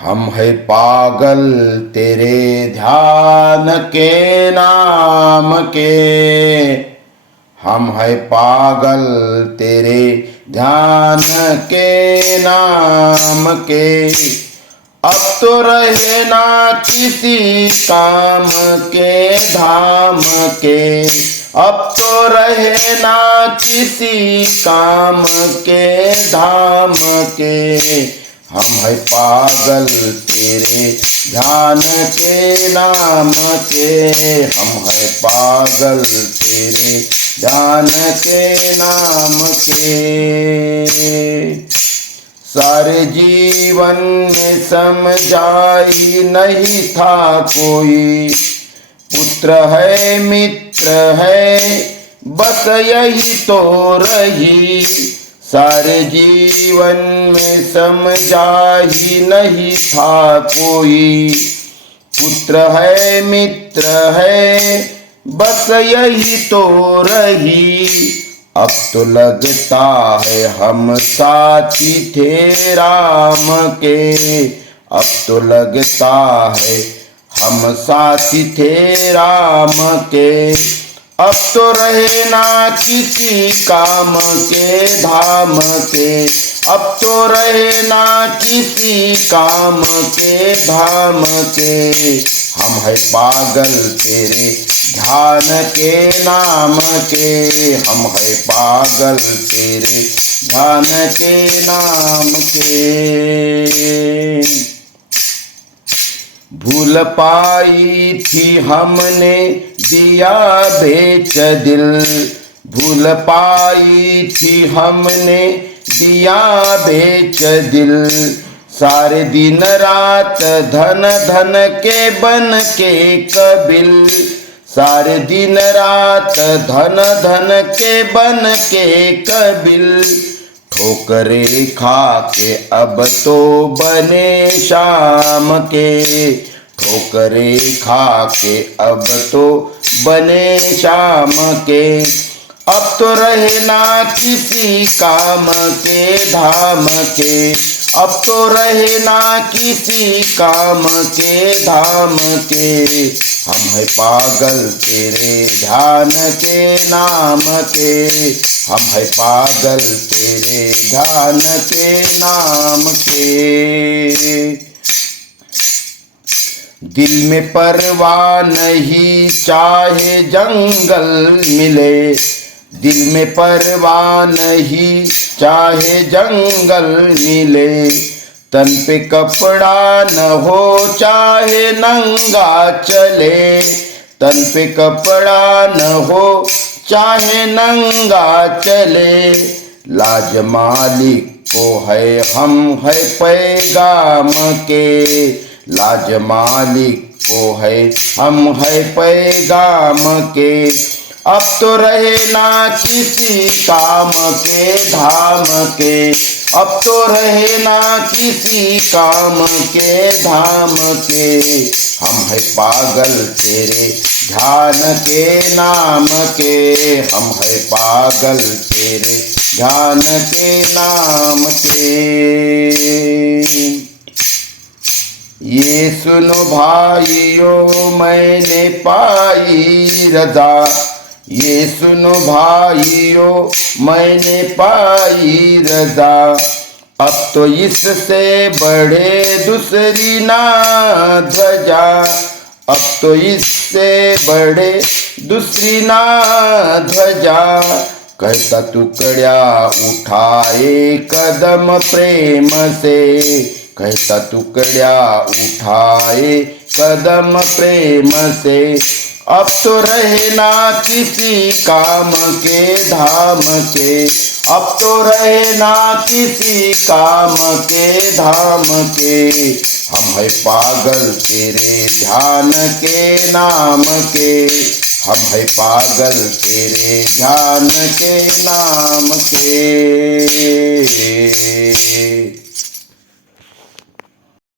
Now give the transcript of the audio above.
हम है पागल तेरे ध्यान के नाम के। हम है पागल तेरे ध्यान के नाम के। अब तो रहे ना किसी काम के धाम के। अब तो रहे ना किसी काम के धाम के। हम है पागल तेरे ध्यान के नाम के। हम है पागल तेरे ध्यान के नाम के। सारे जीवन में समझाई नहीं था कोई। पुत्र है मित्र है बस यही तो रही। सारे जीवन में समझा ही नहीं था कोई। पुत्र है मित्र है बस यही तो रही। अब तो लगता है हम साथी थे राम के। अब तो लगता है हम साथी थे राम के। अब तो रहे ना किसी काम के धाम के। अब तो रहे ना किसी काम के धाम के। हम है पागल तेरे ध्यान के नाम के। हम है पागल तेरे ध्यान के नाम के। भूल पाई थी हमने दिया बेच दिल। भूल पाई थी हमने दिया बेच दिल। सारे दिन रात धन धन के बन के कबिल। सारे दिन रात धन धन के बन के कबिल। ठोकरे खा के अब तो बने शाम के। ठोकरे खा के अब तो बने शाम के। अब तो रहे ना किसी काम के धाम के। अब तो रहे ना किसी काम के धाम के। हम है पागल तेरे ध्यान के नाम के। हम है पागल तेरे ध्यान के नाम के। दिल में परवाह नहीं चाहे जंगल मिले। दिल में परवाह नहीं चाहे जंगल मिले। तन पे कपड़ा न हो चाहे नंगा चले। तन पे कपड़ा न हो चाहे नंगा चले। लाज मालिक को है हम है पैगाम के। लाज मालिक को है हम है पैगाम के। अब तो रहे ना किसी काम के धाम के। अब तो रहे ना किसी काम के धाम के। हम है पागल तेरे ध्यान के नाम के। हम है पागल तेरे ध्यान के नाम के। ये सुनो भाइयों मैंने पाई रजा। ये सुनो भाइयों मैंने पाई रजा। अब तो इससे बढ़े दूसरी ना ध्वजा। अब तो इससे बढ़े दूसरी ना ध्वजा। कहता टुकड़ा उठाए कदम प्रेम से। कहता टुकड़ा उठाए कदम प्रेम से। अब तो रहे ना किसी काम के धाम के। अब तो रहे ना किसी काम के धाम के। हम है पागल तेरे ध्यान के नाम के। हम है पागल तेरे ध्यान के नाम के।